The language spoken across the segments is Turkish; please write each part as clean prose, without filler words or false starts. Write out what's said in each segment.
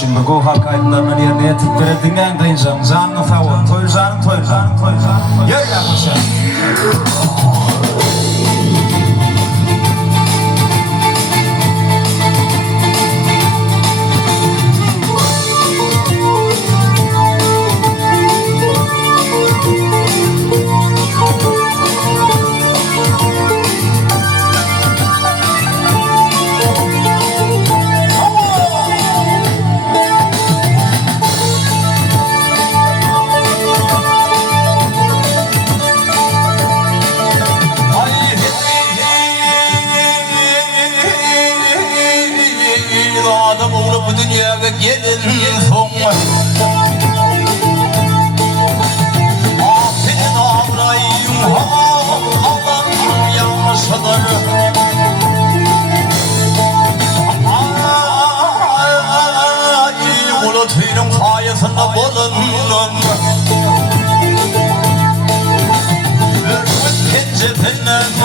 şimdi bu hak kayıtlarının yerine yetip verildiğinden kıyıncan canını favor, toyurcanın. Yer yapmışlar. Dünyaya gelin son senin ağrayım Allah'ım yaşadır Unutuyum sayesinde bulundun Ölmüş pencereden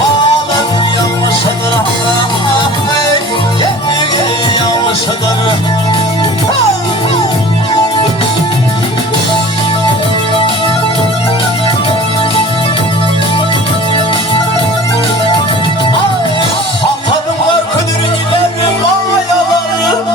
Ağlam yaşadır yaşadır Hatanım var kudürücülerin mayaları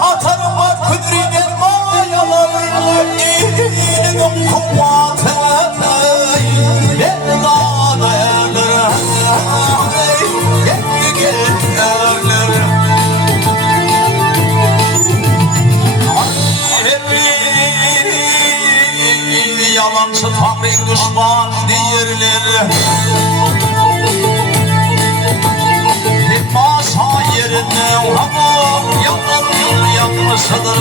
Hatanım var kudürücülerin mayaları İlim kuvatı Yalancı Tanrı düşman değerler Hep masa yerine yalan yanlışıdır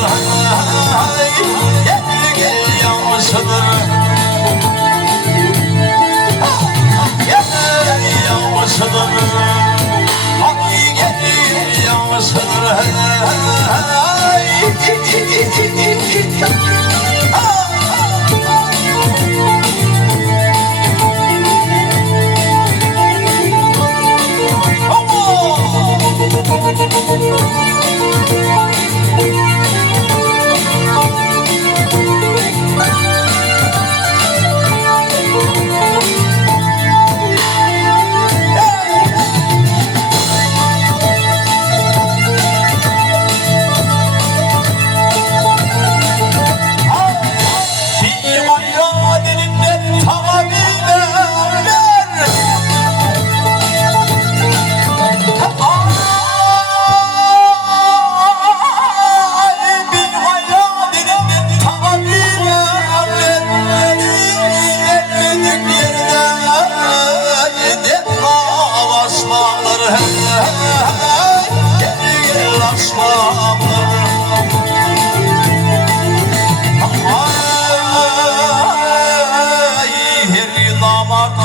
Gel yanlışıdır Gel yanlışıdır Gel yanlışıdır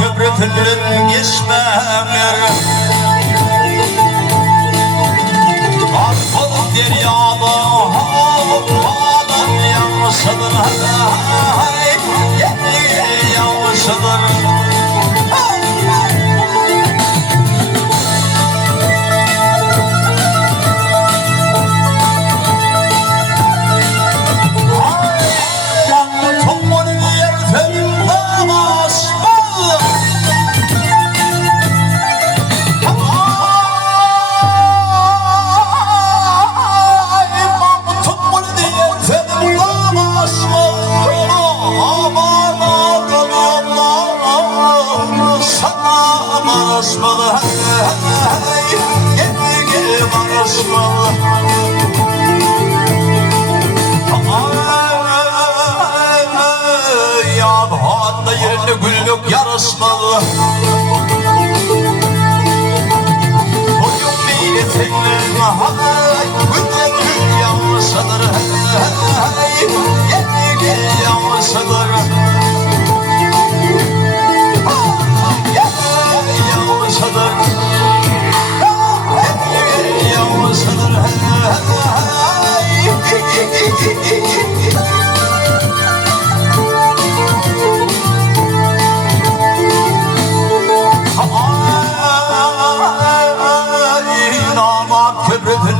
Köprütülün geçmemler Akıl deryalı Ağlan yanlışıdır Yanlışıdır Yabanda yerine gülmek yarışmalı Bugün beni seninle Gül yanlışıdır Gel yanlışıdır Yanlışıdır Yanlışıdır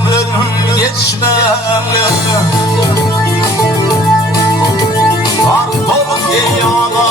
gönül geçmem. Ah dolu dünyada